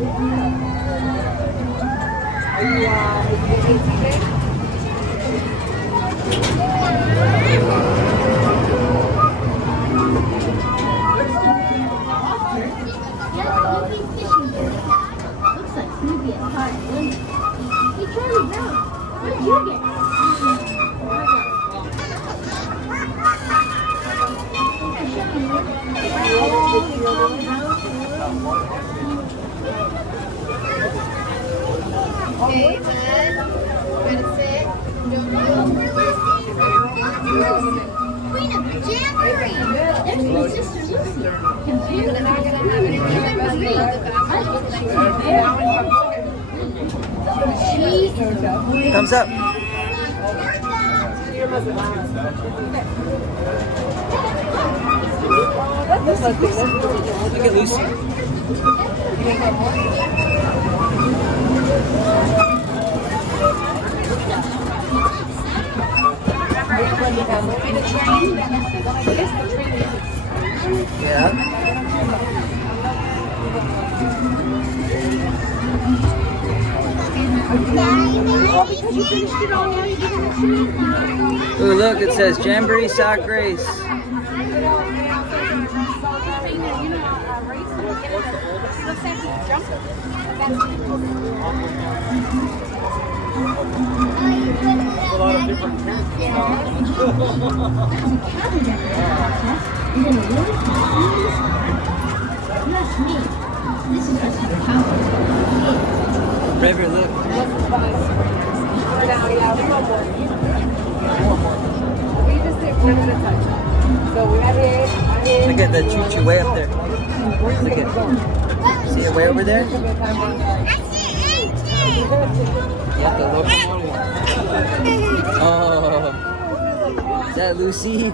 Are you ATV? Looks like Snoopy is caught in limbo. Hey, Charlie Brown, what did you get? Okay, bud. Gotta sit. Don't move. Queen of Jamboree. There's my sister Lucy. You're not gonna have anything but me. Thumbs up. Look at Lucy. Yeah. Ooh, look, it says Jamboree Sock Race. River, look. Look at the choo-choo way up there. Look at. See it way over there? Yeah, the locomotive. Oh. Is that Lucy?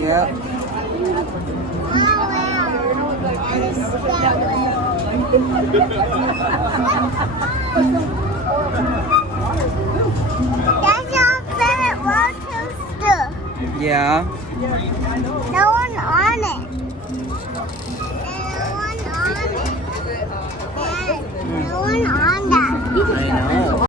Yeah. That's your favorite roller coaster. Yeah. No one on it. No one on it. No one on that. I know.